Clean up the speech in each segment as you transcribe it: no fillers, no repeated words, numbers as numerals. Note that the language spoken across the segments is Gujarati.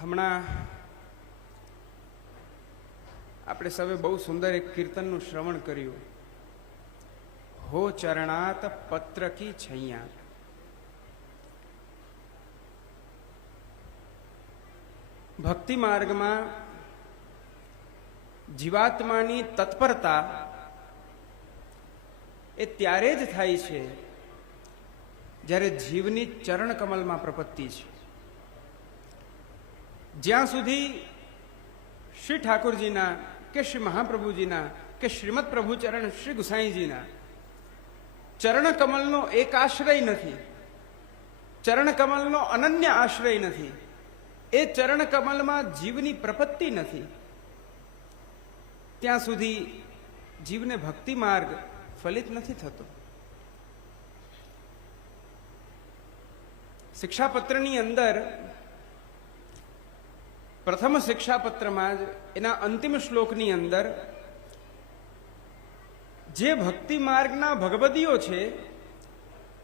હમણાં આપણે સૌએ બહુ સુંદર એક કીર્તનનું શ્રવણ કર્યું. હો ચરણાત પત્ર કી છૈયા. ભક્તિ માર્ગમાં જીવાત્માની તત્પરતા એ ત્યારે જ થાય છે જ્યારે જીવની ચરણ કમલમાં પ્રપત્તિ છે. જ્યાં સુધી શ્રી ઠાકોરજીના કે શ્રી મહાપ્રભુજીના કે શ્રીમદ પ્રભુચરણ શ્રી ગુસાઈજીના ચરણ કમલનો એક આશ્રય નથી, ચરણ કમલનો અનન્ય આશ્રય નથી, એ ચરણ કમલમાં જીવની પ્રપત્તિ નથી, ત્યાં સુધી જીવને ભક્તિ માર્ગ ફલિત નથી થતો. શિક્ષાપત્રની અંદર પ્રથમ શિક્ષાપત્રમાં જ એના અંતિમ શ્લોકની અંદર જે ભક્તિ માર્ગના ભગવદીઓ છે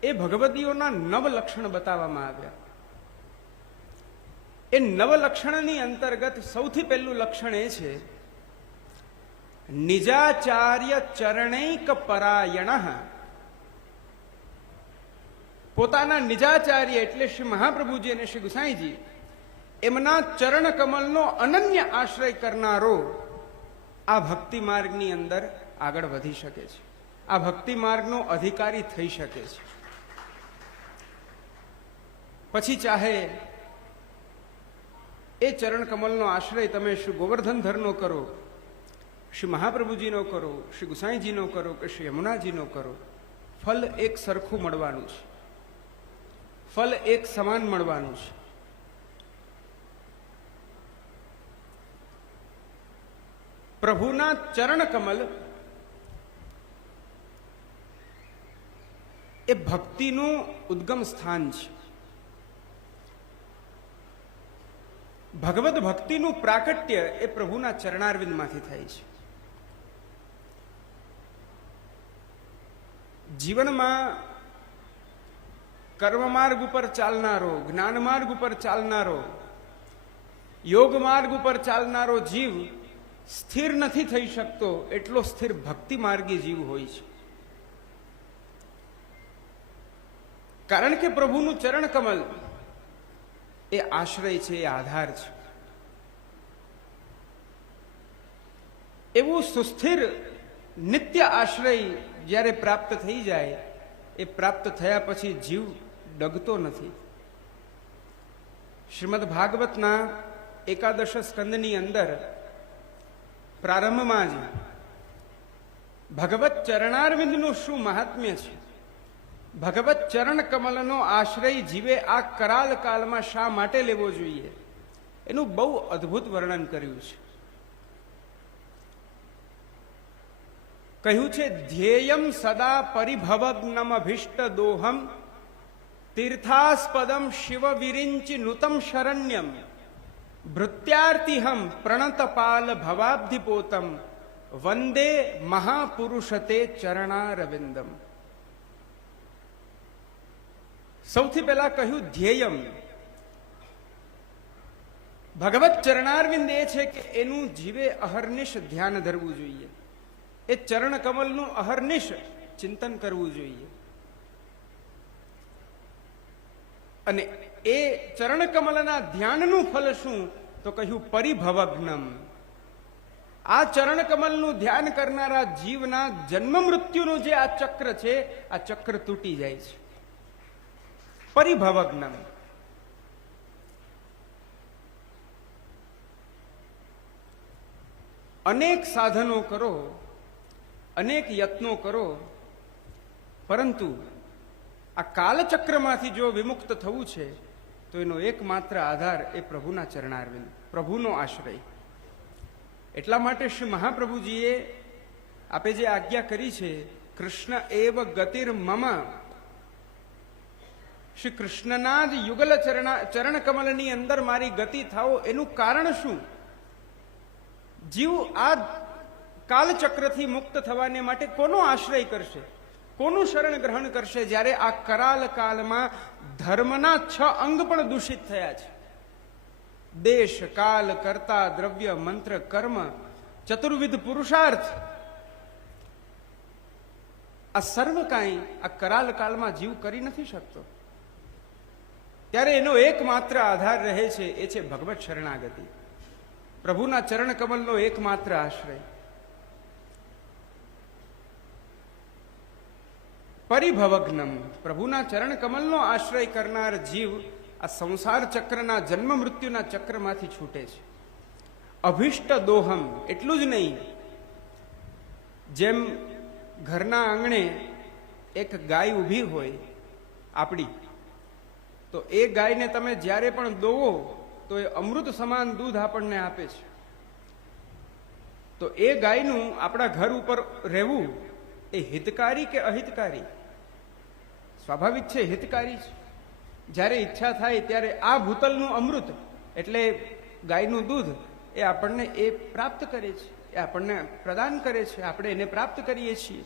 એ ભગવદીઓના નવ લક્ષણ બતાવવામાં આવ્યા. એ નવ લક્ષણની અંતર્ગત સૌથી પહેલું લક્ષણ એ છે નિજાચાર્ય ચરણૈક પરાયણ. પોતાના નિજાચાર્ય એટલે શ્રી મહાપ્રભુજી અને શ્રી ગુસાઈજી એમના ચરણ કમલનો અનન્ય આશ્રય કરનારો આ ભક્તિ માર્ગની અંદર આગળ વધી શકે છે, આ ભક્તિ માર્ગનો અધિકારી થઈ શકે છે. પછી ચાહે એ ચરણ કમલનો આશ્રય તમે શ્રી ગોવર્ધનધરનો કરો, શ્રી મહાપ્રભુજીનો કરો, શ્રી ગુસાઈજીનો કરો કે શ્રી યમુનાજીનો કરો, ફલ એક સરખું મળવાનું છે, ફલ એક સમાન મળવાનું છે. પ્રભુના ચરણ કમલ એ ભક્તિનું ઉદ્ગમ સ્થાન છે. ભગવદ ભક્તિનું પ્રાકટ્ય એ પ્રભુના ચરણારવિંદમાંથી થાય છે. જીવનમાં કર્મ માર્ગ ઉપર ચાલનારો, જ્ઞાન માર્ગ ઉપર ચાલનારો, યોગ માર્ગ ઉપર ચાલનારો જીવ સ્થિર નથી થઈ શકતો એટલો સ્થિર ભક્તિ માર્ગી જીવ હોય છે. કારણ કે પ્રભુનું ચરણ કમલ એ આશ્રય છે, એ આધાર છે. એવું સુસ્થિર નિત્ય આશ્રય જ્યારે પ્રાપ્ત થઈ જાય, એ પ્રાપ્ત થયા પછી જીવ ડગતો નથી. શ્રીમદ ભાગવતના એકાદશ સ્કંદની અંદર પ્રારંભમાં જ ભગવત ચરણારવિંદનું શું મહાત્મ્ય છે, ભગવત ચરણ કમલનો આશ્રય જીવે આ કરાલ કાળમાં શા માટે લેવો જોઈએ, એનું બહુ અદ્ભુત વર્ણન કર્યું છે. કહ્યું છે ધ્યેયમ સદા પરિભવગ્નમ અભિષ્ટ દોહમ તીર્થાસ્પદમ શિવ વિરિંચી નુતમ શરણ્યમ ભૃત્યાર્તિહમ પ્રણતપાલ ભવાબ્ધિપોતમ વંદે મહાપુરુષતે ચરણારવિંદમ. સૌથી પહેલા કહ્યું ધ્યેયમ. ભગવત ચરણારવિંદ એ છે કે એનું જીવે અહર્નિશ ધ્યાન ધરવું જોઈએ, એ ચરણ કમલનું અહર્નિશ ચિંતન કરવું જોઈએ. અને એ ચરણ કમલના ધ્યાનનું ફલ શું તો કહ્યું પરિભવગ્નમ. આ ચરણ કમલનું ધ્યાન કરનારા જીવના જન્મ મૃત્યુનું જે આ ચક્ર છે, આ ચક્ર તૂટી જાય છે. પરિભવગ્નમ. અનેક સાધનો કરો, અનેક યત્નો કરો, પરંતુ આ કાલચક્રમાંથી જો વિમુક્ત થવું છે તો એનો એકમાત્ર આધાર એ પ્રભુના ચરણારવિંદ, પ્રભુનો આશ્રય. એટલા માટે શ્રી મહાપ્રભુજીએ આપે જે આજ્ઞા કરી છે કૃષ્ણ એવ ગતિર મમ, શ્રી કૃષ્ણના જ યુગલ ચરણ કમલની અંદર મારી ગતિ થાઓ, એનું કારણ શું? જીવ આ કાલચક્રથી મુક્ત થવાને માટે કોનો આશ્રય કરશે, કોનું શરણ ગ્રહણ કરશે, જ્યારે આ કરાલ કાલમાં ધર્મના 6 અંગ પણ દૂષિત થયા છે. દેશ કાલ કર્તા દ્રવ્ય મંત્ર કર્મ ચતુર્વિધ પુરુષાર્થ, આ સર્વ કાંઈ આ કરાલ કાળમાં જીવ કરી નથી શકતો. ત્યારે એનો એકમાત્ર આધાર રહે છે, એ છે ભગવત શરણાગતિ, પ્રભુના ચરણ કમલનો એકમાત્ર આશ્રય. પરિભવગ્નમ, પ્રભુના ચરણ કમલનો આશ્રય કરનાર જીવ આ સંસાર ચક્રના જન્મ મૃત્યુના ચક્રમાંથી છૂટે છે. અભિષ્ટ દોહમ, એટલું જ નહીં, જેમ ઘરના આંગણે એક ગાય ઊભી હોય આપણી, તો એ ગાયને તમે જ્યારે પણ દોવો તો એ અમૃત સમાન દૂધ આપણને આપે છે. તો એ ગાયનું આપણા ઘર ઉપર રહેવું એ હિતકારી કે અહિતકારી? સ્વાભાવિક છે, હિતકારી છે. જ્યારે ઈચ્છા થાય ત્યારે આ ભૂતલનું અમૃત એટલે ગાયનું દૂધ એ આપણને એ પ્રાપ્ત કરે છે, એ આપણને પ્રદાન કરે છે, આપણે એને પ્રાપ્ત કરીએ છીએ.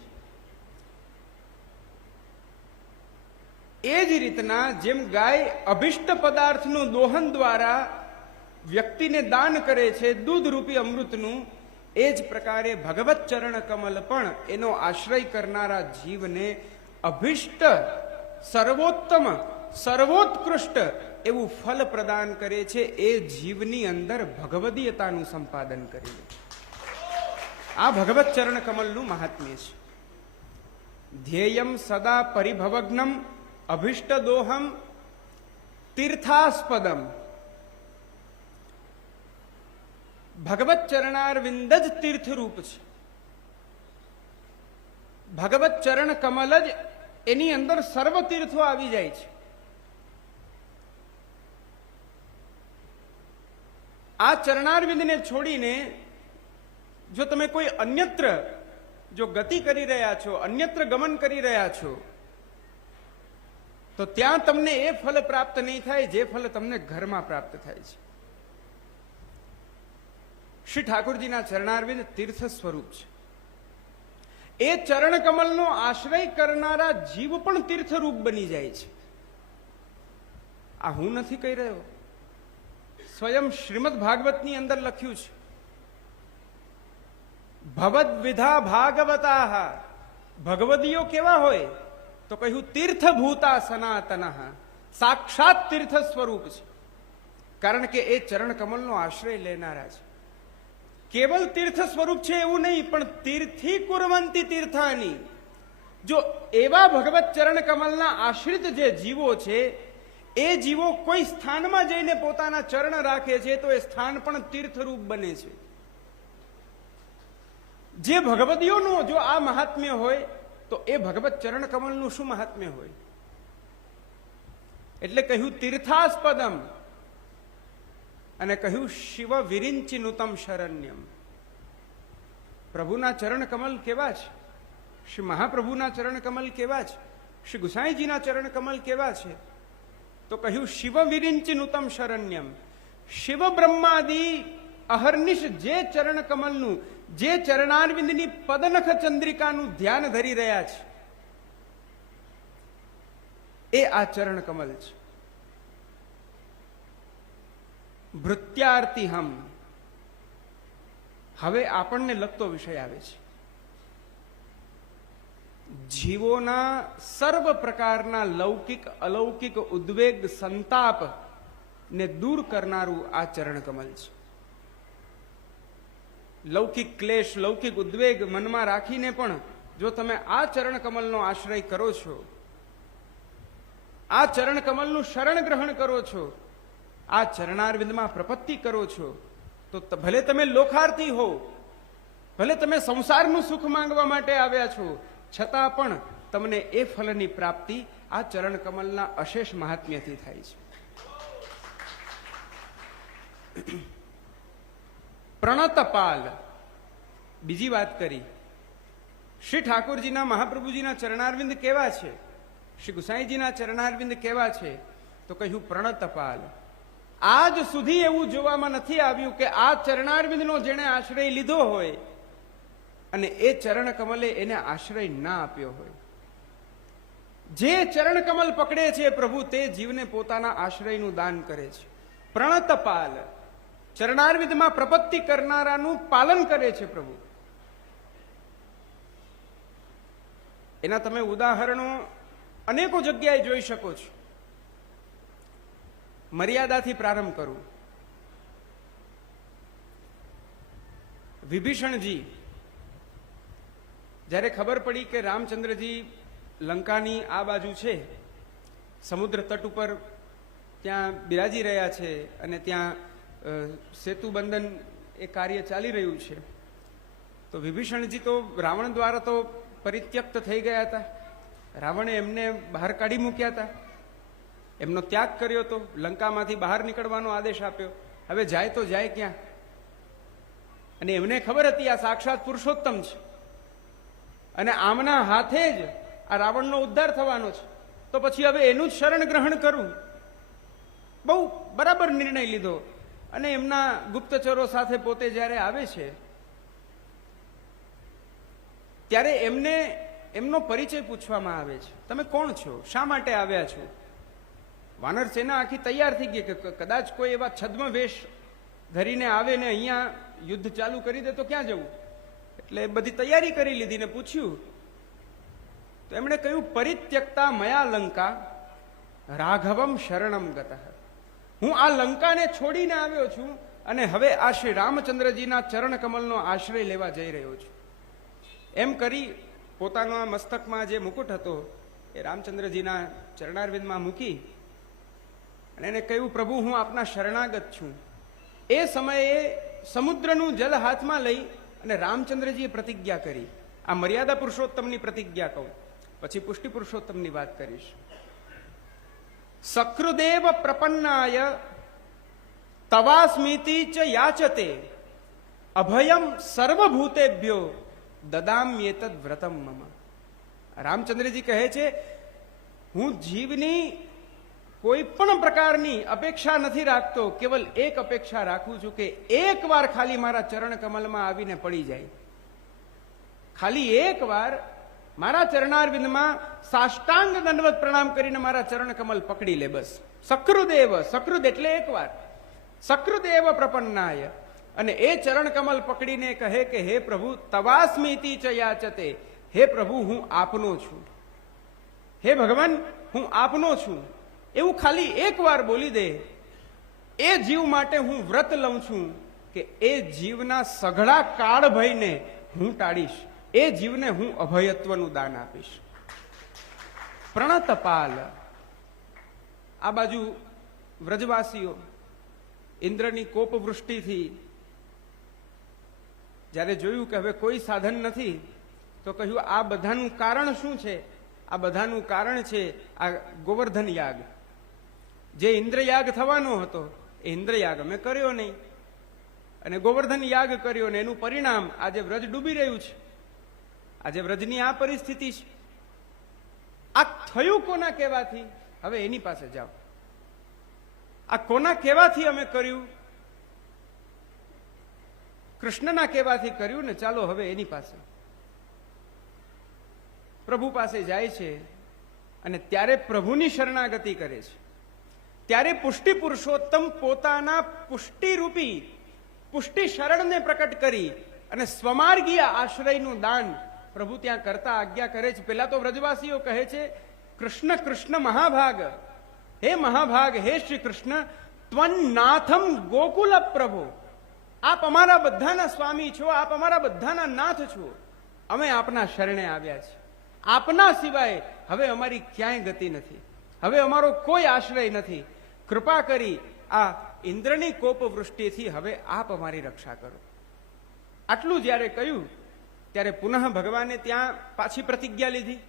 એ જ રીતના જેમ ગાય અભિષ્ટ પદાર્થનું દોહન દ્વારા વ્યક્તિને દાન કરે છે દૂધરૂપી અમૃતનું, એ જ પ્રકારે ભગવત ચરણ કમલ પણ એનો આશ્રય કરનારા જીવને અભિષ્ટ સર્વોત્તમ સર્વોત્કૃષ્ટ એવું ફલ પ્રદાન કરે છે, એ જીવની અંદર ભગવદીયતાનું સંપાદન કરીને. આ ભગવત ચરણ કમલનું મહાત્મ્ય છે. ધ્યેયમ સદા પરિભવગ્નમ અભિષ્ટ દોહમ તીર્થાસ્પદમ. ભગવત ચરણારવિંદ જ તીર્થરૂપ છે. ભગવત ચરણ કમલ જ એની અંદર સર્વ તીર્થો આવી જાય છે. આ ચરણારવિંદને છોડીને જો તમે કોઈ અન્યત્ર જો ગતિ કરી રહ્યા છો, અન્યત્ર ગમન કરી રહ્યા છો, તો ત્યાં તમને એ ફલ પ્રાપ્ત નહીં થાય જે ફલ તમને ઘરમાં પ્રાપ્ત થાય છે. શ્રી ઠાકોરજીના ચરણારવિંદ તીર્થ સ્વરૂપ છે. એ ચરણ કમલનો આશ્રય કરનારા જીવ પણ તીર્થરૂપ બની જાય છે. આ હું નથી કહી રહ્યો, સ્વયં શ્રીમદ ભાગવતની અંદર લખ્યું છે. ભવદ્વિધા ભાગવતા, ભગવદીઓ કેવા હોય તો કહ્યું તીર્થભૂતા સનાતન, સાક્ષાત તીર્થ સ્વરૂપ છે. કારણ કે એ ચરણ કમલનો આશ્રય લેનારા છે. કેવલ તીર્થ સ્વરૂપ છે એવું નહીં, પણ તીર્થી કુર્વંતી તીર્થાની. જો એવા ભગવત ચરણ કમલના આશ્રિત જે જીવો છે, એ જીવો કોઈ સ્થાનમાં જઈને પોતાના ચરણ રાખે છે તો એ સ્થાન પણ તીર્થરૂપ બને છે. જે ભગવદીઓનું જો આ મહાત્મ્ય હોય તો એ ભગવત ચરણ કમલનું શું મહાત્મ્ય હોય? એટલે કહ્યું તીર્થાસ્પદમ, અને કહ્યું શિવ વિરિંચિનુતમ શરણ્યમ. પ્રભુના ચરણ કમલ કેવા છે? શ્રી મહાપ્રભુના ચરણ કમલ કેવા છે? શ્રી ગુસાઈજીના ચરણ કમલ કેવા છે? તો કહ્યું શિવ વિરિંચિનુતમ શરણ્યમ. શિવ બ્રહ્માદિ અહર્નિશ જે ચરણ કમલનું, જે ચરણારવિંદની પદનખ ચંદ્રિકાનું ધ્યાન ધરી રહ્યા છે, એ આ ચરણ કમલ છે. ભૃત્યાર્તિહમ. હવે આપણને લગતો વિષય આવે છે. જીવોના સર્વ પ્રકારના લૌકિક અલૌકિક ઉદ્વેગ સંતાપ ને દૂર કરનારું આ ચરણ કમલ છે. લૌકિક ક્લેશ, લૌકિક ઉદ્વેગ મનમાં રાખીને પણ જો તમે આ ચરણ કમલનો આશ્રય કરો છો, આ ચરણ કમલનું શરણ ગ્રહણ કરો છો, આ ચરણારવિંદમાં પ્રપત્તિ કરો છો, તો ભલે તમે લોકાર્થી હો, ભલે તમે સંસારનું સુખ માંગવા માટે આવ્યા છો, છતાં પણ તમને એ ફલની પ્રાપ્તિ આ ચરણ કમલના અશેષ મહાત્મ્યથી થાય છે. પ્રણતપાલ. બીજી વાત કરી, શ્રી ઠાકોરજીના મહાપ્રભુજીના ચરણારવિંદ કેવા છે, શ્રી ગુસાઈજીના ચરણારવિંદ કેવા છે? તો કહ્યું પ્રણતપાલ. આજ સુધી એવું જોવામાં નથી આવ્યું કે આ ચરણારવિંદનો જેણે આશ્રય લીધો હોય અને એ ચરણ કમલે એને આશ્રય ના આપ્યો હોય. જે ચરણ કમલ પકડે છે પ્રભુ, તે જીવને પોતાના આશ્રયનું દાન કરે છે. પ્રણતપાલ. ચરણારવિંદમાં પ્રપત્તિ કરનારાનું પાલન કરે છે પ્રભુ. એના તમે ઉદાહરણો અનેકો જગ્યાએ જોઈ શકો છો. મર્યાદાથી પ્રારંભ કરું. વિભીષણજી જ્યારે ખબર પડી કે રામચંદ્રજી લંકાની આ બાજુ છે, સમુદ્ર તટ ઉપર ત્યાં બિરાજી રહ્યા છે અને ત્યાં સેતુબંધન એ કાર્ય ચાલી રહ્યું છે, તો વિભીષણજી તો રાવણ દ્વારા તો પરિત્યક્ત થઈ ગયા હતા. રાવણે એમને બહાર કાઢી મૂક્યા હતા, એમનો ત્યાગ કર્યો હતો, લંકામાંથી બહાર નીકળવાનો આદેશ આપ્યો. હવે જાય તો જાય ક્યાં? અને એમને ખબર હતી આ સાક્ષાત પુરુષોત્તમ છે અને આમના હાથે જ આ રાવણનો ઉદ્ધાર થવાનો છે, તો પછી હવે એનું જ શરણ ગ્રહણ કરવું. બહુ બરાબર નિર્ણય લીધો. અને એમના ગુપ્તચરો સાથે પોતે જ્યારે આવે છે ત્યારે એમને એમનો પરિચય પૂછવામાં આવે છે. તમે કોણ છો? શા માટે આવ્યા છો? વાનર સેના આખી તૈયાર થઈ ગઈ કે કદાચ કોઈ એવા છદ્મ વેશ ધરીને આવે ને અહીંયા યુદ્ધ ચાલુ કરી દે તો ક્યાં જવું? એટલે બધી તૈયારી કરી લીધી ને પૂછ્યું તો એમણે કહ્યું, પરિત્યક્તા મયા લંકા રાઘવમ શરણમ ગતઃ. હું આ લંકાને છોડીને આવ્યો છું અને હવે આ શ્રી રામચંદ્રજીના ચરણ કમલનો આશ્રય લેવા જઈ રહ્યો છું. એમ કરી પોતાના મસ્તકમાં જે મુકુટ હતો એ રામચંદ્રજીના ચરણારવિંદમાં મૂકી અને એને કહ્યું, પ્રભુ હું આપના શરણાગત છું. એ સમયે સમુદ્રનું જલ હાથમાં લઈ અને રામચંદ્રજીએ પ્રતિજ્ઞા કરી. આ મર્યાદા પુરુષોત્તમની પ્રતિજ્ઞા કહું, પછી પુષ્ટિ પુરુષોત્તમની વાત કરીશ. સકૃદેવ પ્રપન્નાય તવાસ્મિતિ ચ યાચતે અભયમ સર્વભૂતેભ્યો દદામ્યેતદ વ્રતમ મમ. રામચંદ્રજી કહે છે, હું જીવની કોઈ પણ પ્રકારની અપેક્ષા નથી રાખતો, કેવલ એક અપેક્ષા રાખું છું કે એકવાર ખાલી મારા ચરણ કમલમાં આવીને પડી જાય. ખાલી એકવાર મારા ચરણારવિંદમાં સાષ્ટાંગ દંડવત પ્રણામ કરીને મારા ચરણ કમલ પકડી લે, બસ. સકૃદેવ, સકૃદ એટલે એકવાર. સકૃદેવ પ્રપન્નાય, અને એ ચરણ કમલ પકડીને કહે કે હે પ્રભુ, તવાસ્મિતિ ચ યાચતે, હે પ્રભુ હું આપનો છું, હે ભગવાન હું આપનો છું, એવું ખાલી એકવાર બોલી દે. એ જીવ માટે હું વ્રત લઉં છું કે એ જીવના સઘળા કાળ ભયને હું ટાળીશ, એ જીવને હું અભયત્વનું દાન આપીશ. પ્રણતપાલ. આ બાજુ વ્રજવાસીઓ ઇન્દ્રની કોપવૃષ્ટિથી જ્યારે જોયું કે હવે કોઈ સાધન નથી, તો કહ્યું આ બધાનું કારણ શું છે? આ બધાનું કારણ છે આ ગોવર્ધન યાગ. જે ઇન્દ્રયાગ થવાનો હતો એ ઇન્દ્રયાગ અમે કર્યો નહીં, અને ગોવર્ધન યાગ કર્યો ને એનું પરિણામ આજે વ્રજ ડૂબી રહ્યું છે. આજે વ્રજની આ પરિસ્થિતિ છે. આ થયું કોના કહેવાથી? હવે એની પાસે જાઓ. આ કોના કહેવાથી અમે કર્યું? કૃષ્ણના કહેવાથી કર્યું ને, ચાલો હવે એની પાસે. પ્રભુ પાસે જાય છે અને ત્યારે પ્રભુની શરણાગતિ કરે છે. ત્યારે પુષ્ટિ પુરુષોત્તમ પોતાના પુષ્ટિરૂપી પુષ્ટિ શરણને પ્રકટ કરી અને સ્વમાર્ગીય આશ્રયનું દાન પ્રભુ ત્યાં કરતા આજ્ઞા કરે છે. પેલા તો વ્રજવાસીઓ કહે છે, કૃષ્ણ કૃષ્ણ મહાભાગ, હે મહાભાગ, હે શ્રી કૃષ્ણ, ત્વન્નાથમ ગોકુલ પ્રભુ, આપ અમારા બધાના સ્વામી છો, આપ અમારા બધાના નાથ છો, અમે આપના શરણે આવ્યા છીએ. આપના સિવાય હવે અમારી ક્યાંય ગતિ નથી, હવે અમારો કોઈ આશ્રય નથી. કૃપા કરી આ ઇન્દ્રની કોપવૃષ્ટિથી હવે આપ અમારી રક્ષા કરો. આટલું જ્યારે કહ્યું ત્યારે પુનઃ ભગવાને ત્યાં પાછી પ્રતિજ્ઞા લીધી.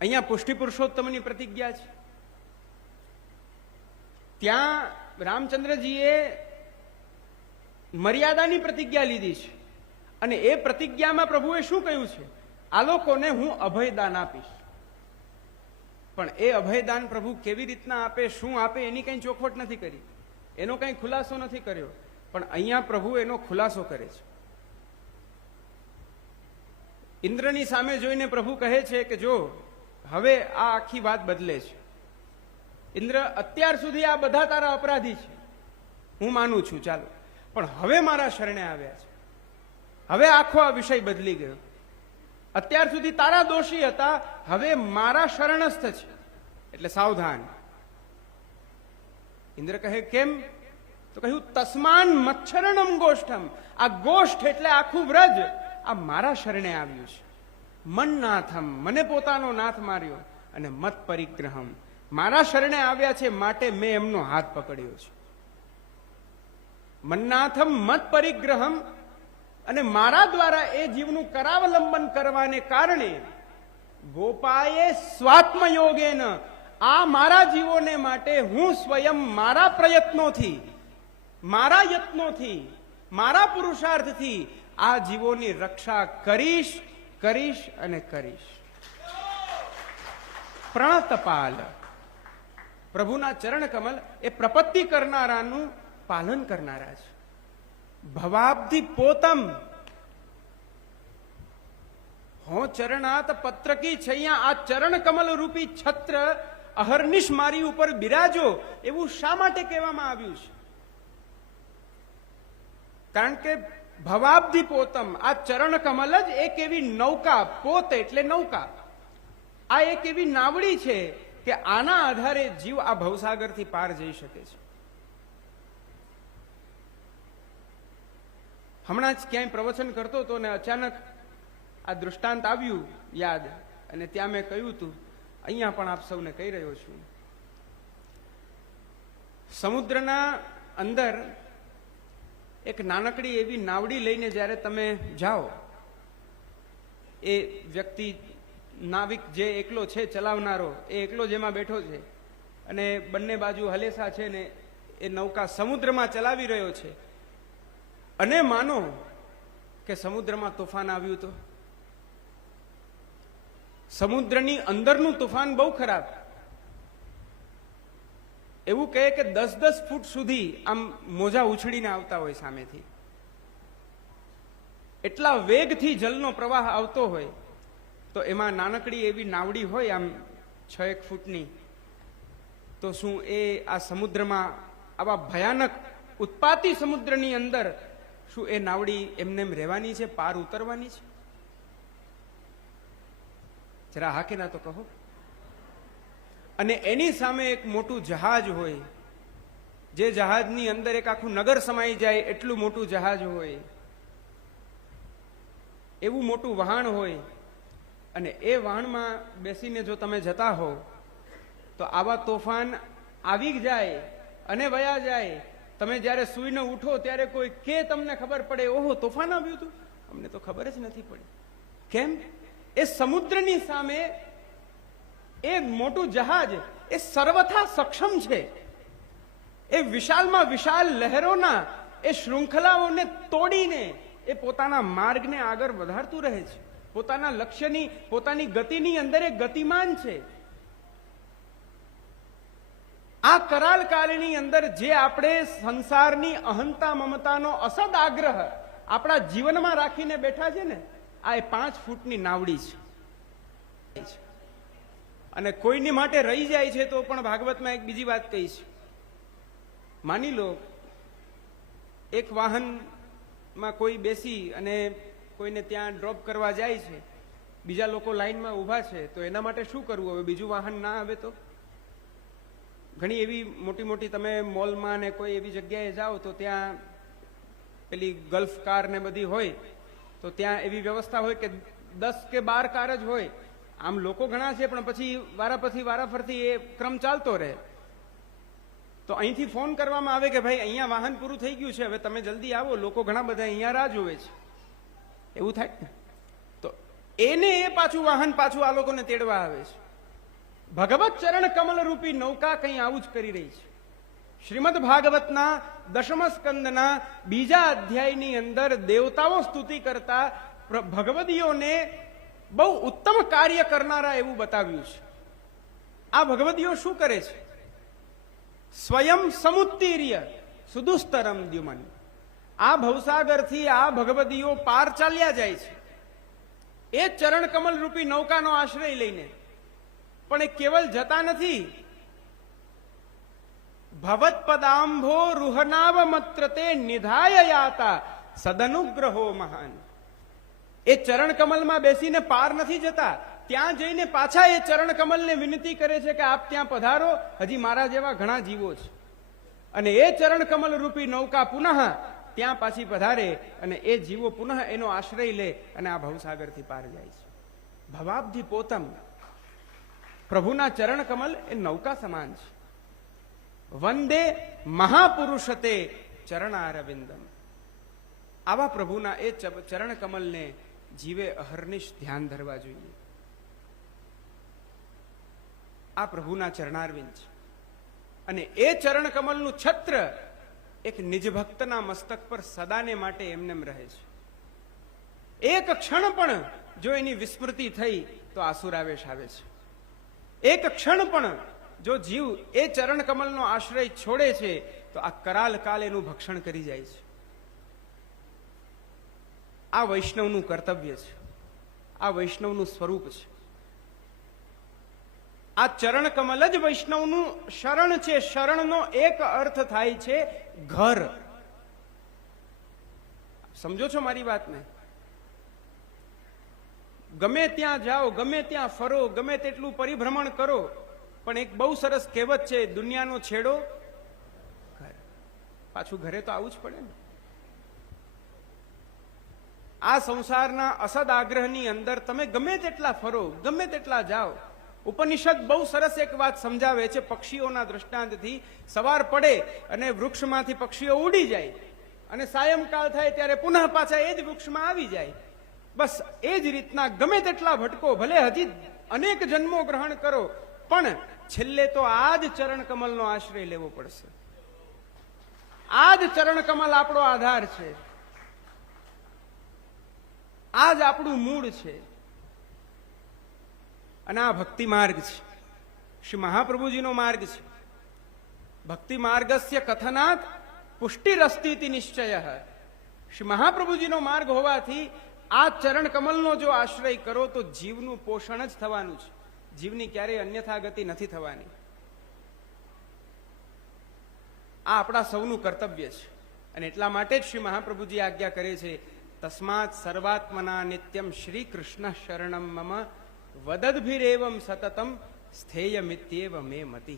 અહીંયા પુષ્ટિ પુરુષોત્તમની પ્રતિજ્ઞા છે. ત્યાં રામચંદ્રજીએ મર્યાદાની પ્રતિજ્ઞા લીધી છે અને એ પ્રતિજ્ઞામાં પ્રભુએ શું કહ્યું છે? આ લોકોને હું અભયદાન આપીશ. પણ એ અભયદાન પ્રભુ કેવી રીતના આપે, શું આપે, એની કઈ ચોખવટ નથી કરી, એનો કઈ ખુલાસો નથી કર્યો. પણ અહીંયા પ્રભુ એનો ખુલાસો કરે છે. ઇન્દ્રની સામે જોઈને પ્રભુ કહે છે કે જો હવે આ આખી વાત બદલે છે. ઇન્દ્ર, અત્યાર સુધી આ બધા તારા અપરાધી છે, હું માનું છું, ચાલો, પણ હવે મારા શરણે આવ્યા છે. હવે આખો આ વિષય બદલી ગયો. અત્યાર સુધી તારા દોષી હતા, હવે મારા શરણસ્થ છે, એટલે સાવધાન. ઇન્દ્ર કહે કેમ? તો કહ્યું તસ્માન મચ્છરણમ ગોષ્ઠમ. આ ગોષ્ઠ એટલે આખું વ્રજ આ મારા શરણે આવ્યું છે. મન્નાથમ, મને પોતાનો નાથ માર્યો, અને મત પરિગ્રહમ, મારા શરણે આવ્યા છે માટે મેં એમનો હાથ પકડ્યો છે. મન્નાથમ મત પરિગ્રહમ, અને મારા દ્વારા એ જીવનું કરાવલંબન કરવાને કારણે ગોપાએ સ્વાત્મયોગેન, આ મારા જીવોને માટે હું સ્વયં મારા પ્રયત્નોથી, મારા યત્નોથી, મારા પુરુષાર્થથી આ જીવોની રક્ષા કરીશ, કરીશ અને કરીશ. પ્રણતપાલ, પ્રભુના ચરણ કમલ એ પ્રપત્તિ કરનારાનું પાલન કરનારા છે. ભવાબ્ધિ પોતમ હો ચરણાત પત્રકી છૈયા. આ ચરણ કમલ રૂપી છત્ર અહર્નિશ મારી ઉપર બિરાજો, એવું શા માટે કહેવામાં આવ્યું છે? કારણ કે ભવાબ્ધિ પોતમ, આ ચરણ કમલ જ એક એવી નૌકા, પોત એટલે નૌકા, આ એક એવી નાવડી છે કે આના આધારે જીવ આ ભવસાગરથી પાર જઈ શકે છે. હમણાં જ ક્યાંય પ્રવચન કરતો હતો ને અચાનક આ દૃષ્ટાંત આવ્યું યાદ, અને ત્યાં મેં કહ્યું હતું, અહીંયા પણ આપ સૌને કહી રહ્યો છું. સમુદ્રના અંદર એક નાનકડી એવી નાવડી લઈને જ્યારે તમે જાઓ, એ વ્યક્તિ નાવિક જે એકલો છે, ચલાવનારો એ એકલો જેમાં બેઠો છે, અને બંને બાજુ હલેસા છે ને એ નૌકા સમુદ્રમાં ચલાવી રહ્યો છે. અને માનો કે સમુદ્રમાં તોફાન આવ્યું, તો સમુદ્રની અંદરનું તોફાન બહુ ખરાબ. એવું કહે કે 10-10 ફૂટ સુધી આમ મોજા ઉછળીને આવતા હોય સામેથી, એટલા વેગથી જલનો પ્રવાહ આવતો હોય. તો એમાં નાનકડી એવી નાવડી હોય આમ 6-1 ફૂટની, તો શું એ આ સમુદ્રમાં, આવા ભયાનક ઉત્પાતી સમુદ્રની અંદર શું એ નાવડી એમને રહેવાની છે, પાર ઉતરવાની છે? જરા હા કે ના તો કહો. અને એની સામે એક મોટું જહાજ હોય, જે જહાજની અંદર એક આખું નગર સમાઈ જાય એટલું મોટું જહાજ હોય, એવું મોટું વહાણ હોય. અને એ વહાણમાં બેસીને જો તમે જતા હો તો આવા તોફાન આવી જાય અને વયા જાય. તમે જ્યારે સૂઈને ઉઠો ત્યારે કોઈ કે તમને ખબર પડે, ઓહો તોફાન આવ્યું હતું, અમને તો ખબર જ નથી પડી. કેમ? એ સમુદ્રની સામે એ મોટું જહાજ એ સર્વથા સક્ષમ છે. એ વિશાલમાં વિશાળ લહેરોના એ શૃંખલાઓને તોડીને એ પોતાના માર્ગને આગળ વધારતું રહે છે. પોતાના લક્ષ્યની, પોતાની ગતિની અંદર એ ગતિમાન છે. આ કરાલ કાળની અંદર જે આપણે સંસારની અહંતા મમતાનો અસદ આગ્રહ આપણા જીવનમાં રાખીને બેઠા છે ને, આ એ 5 ફૂટની નાવડી છે. અને કોઈની માટે રહી જાય છે તો પણ ભાગવતમાં એક બીજી વાત કહી છે. માની લો એક વાહનમાં કોઈ બેસી અને કોઈને ત્યાં ડ્રોપ કરવા જાય છે, બીજા લોકો લાઈનમાં ઊભા છે, તો એના માટે શું કરવું? હવે બીજું વાહન ના આવે તો? ઘણી એવી મોટી મોટી તમે મોલમાં ને કોઈ એવી જગ્યાએ જાઓ તો ત્યાં પેલી ગલ્ફ કાર ને બધી હોય, તો ત્યાં એવી વ્યવસ્થા હોય કે 10 કે 12 કાર જ હોય. આમ લોકો ઘણા છે પણ પછી વારાફરતી એ ક્રમ ચાલતો રહે. તો અહીંથી ફોન કરવામાં આવે કે ભાઈ અહીંયા વાહન પૂરું થઈ ગયું છે, હવે તમે જલ્દી આવો, લોકો ઘણા બધા અહીંયા રાહ જોવે છે. એવું થાય ને? તો એને એ પાછું વાહન પાછું આ લોકોને તેડવા આવે છે. ભગવત ચરણ કમલ રૂપી નૌકા કઈ આવું જ કરી રહી છે. શ્રીમદ ભાગવતના 10મ સ્કંદના 2જા અધ્યાયની અંદર દેવતાઓ સ્તુતિ કરતા ભગવદીઓને બહુ ઉત્તમ કાર્ય કરનારા એવું બતાવ્યું છે. આ ભગવદીઓ શું કરે છે? સ્વયં સમુત્તીર્ય સુદુસ્તરમ દ્યુમન. આ ભવસાગરથી આ ભગવદીઓ પાર ચાલ્યા જાય છે એ ચરણ કમલ રૂપી નૌકાનો આશ્રય લઈને. પણ એ કેવલ જતા નથી, ભવત્પદાંભો રૂહનાવમત્રતે નિધાય યાતા સદનુગ્રહો મહાન. એ ચરણ કમલમાં બેસીને પાર નથી જતા, ત્યાં જઈને પાછા એ ચરણ કમલને વિનંતી કરે છે કે આપ ત્યાં પધારો, હજી મારા જેવા ઘણા જીવો છે. અને એ ચરણ કમલ રૂપી નૌકા પુનઃ ત્યાં પાછી પધારે અને એ જીવો પુનઃ એનો આશ્રય લે અને આ ભવસાગરથી પાર જાય છે. ભવાબ્ધિ પોતમ, પ્રભુના ચરણ કમલ એ નૌકા સમાન છે. વંદે મહાપુરુષતે ચરણારવિંદમ. આવા પ્રભુના એ ચરણ કમલને જીવે અહર્નિશ ધ્યાન ધરવા જોઈએ. આ પ્રભુના ચરણારવિંદ છે. અને એ ચરણ કમલનું છત્ર એક નિજ ભક્તના મસ્તક પર સદાને માટે એમનેમ રહે છે. એક ક્ષણ પણ જો એની વિસ્મૃતિ થઈ તો આસુરાવેશ આવે છે. એક ક્ષણ પણ જો જીવ એ ચરણ કમલનો આશ્રય છોડે છે તો આ કરાલ કાલ એનું ભક્ષણ કરી જાય છે. આ વૈષ્ણવનું કર્તવ્ય છે, આ વૈષ્ણવનું સ્વરૂપ છે. આ ચરણ કમલ જ વૈષ્ણવનું શરણ છે. શરણનો એક અર્થ થાય છે ઘર. સમજો છો મારી વાતને? ગમે ત્યાં જાઓ, ગમે ત્યાં ફરો, ગમે તેટલું પરિભ્રમણ કરો, પણ એક બહુ સરસ કહેવત છે, દુનિયાનો છેડો ઘર. પાછું ઘરે તો આવું જ પડે ને. આ સંસારના અસદ આગ્રહની અંદર તમે ગમે તેટલા ફરો, ગમે તેટલા જાઓ. ઉપનિષદ બહુ સરસ એક વાત સમજાવે છે પક્ષીઓના દ્રષ્ટાંતથી. સવાર પડે અને વૃક્ષમાંથી પક્ષીઓ ઉડી જાય અને સાયંકાળ થાય ત્યારે પુનઃ પાછા એ જ વૃક્ષમાં આવી જાય. બસ એ જ રીતના ગમે તેટલા ભટકો, ભલે હજી અનેક જન્મો ગ્રહણ કરો, પણ છેલ્લે તો આ જ ચરણ કમલનો આશ્રય લેવો પડશે. આ જ ચરણ કમલ આપણો આધાર છે, આ જ આપણું મૂળ છે. અને આ ભક્તિ માર્ગ છે, શ્રી મહાપ્રભુજીનો માર્ગ છે. ભક્તિ માર્ગસ્ય કથનાત પુષ્ટિરસ્તીતિ નિશ્ચય. શ્રી મહાપ્રભુજીનો માર્ગ હોવાથી આ ચરણ કમલનો જો આશ્રય કરો તો જીવનું પોષણ જ થવાનું છે. જીવની ક્યારેય અન્યથા ગતિ નથી થવાની. આ આપણા સૌનું કર્તવ્ય છે. અને એટલા માટે જ શ્રી મહાપ્રભુજી આજ્ઞા કરે છે, તસ્માત સર્વાત્મના નિત્યમ શ્રી કૃષ્ણ શરણમ મમ વદદ્ભિરેવમ સતતમ સ્થેયમિત્યેવ મે મતિ.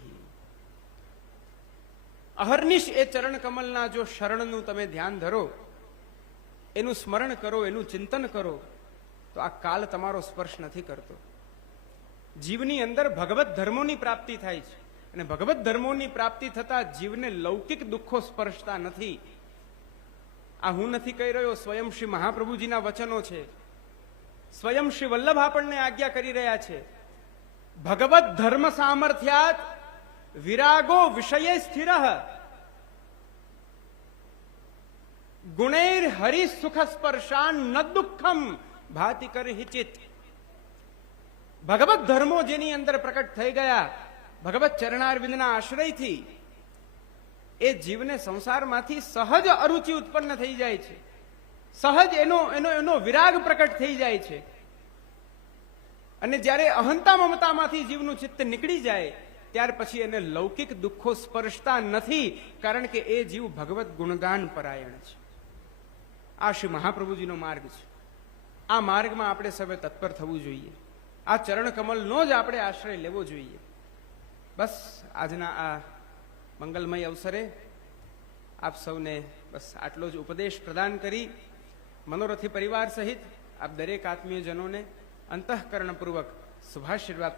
અહર્નિશ એ ચરણ કમલના જો શરણનું તમે ધ્યાન ધરો, એનું સ્મરણ કરો, એનું ચિંતન કરો, તો આ કાલ તમારો સ્પર્શ નથી કરતો. જીવની અંદર ભગવત ધર્મોની પ્રાપ્તિ થાય છે. અને ભગવત ધર્મોની પ્રાપ્તિ થતા જીવને લૌકિક દુઃખો સ્પર્શતા નથી. આ હું નથી કહી રહ્યો, સ્વયં શ્રી મહાપ્રભુજીના વચનો છે. સ્વયં શ્રી વલ્લભ આપણને આજ્ઞા કરી રહ્યા છે. ભગવત ધર્મ સામર્થ્યાત વિરાગો વિષયે સ્થિર ગુણૈર હરિ સુખ સ્પર્શાન ન દુઃખમ ભાતિ કરહિચિત. ભગવત ધર્મો જેની અંદર પ્રકટ થઈ ગયા ભગવત ચરણારવિંદના આશ્રયથી, એ જીવને સંસારમાંથી સહજ અરુચિ ઉત્પન્ન થઈ જાય છે. સહજ એનો વિરાગ પ્રકટ થઈ જાય છે. અને જ્યારે અહંતા મમતામાંથી જીવનું ચિત્ત નીકળી જાય ત્યાર પછી એને લૌકિક દુઃખો સ્પર્શતા નથી, કારણ કે એ જીવ ભગવત ગુણગાન પરાયણ છે. આ શ્રી મહાપ્રભુજીનો માર્ગ છે. આ માર્ગમાં આપણે સૌએ તત્પર થવું જોઈએ. આ ચરણ કમલનો જ આપણે આશ્રય લેવો જોઈએ. બસ આજના આ મંગલમય અવસરે આપ સૌને બસ આટલો જ ઉપદેશ પ્રદાન કરી મનોરથી પરિવાર સહિત આપ દરેક આત્મીયજનોને અંતઃકરણપૂર્વક શુભાશીર્વાદ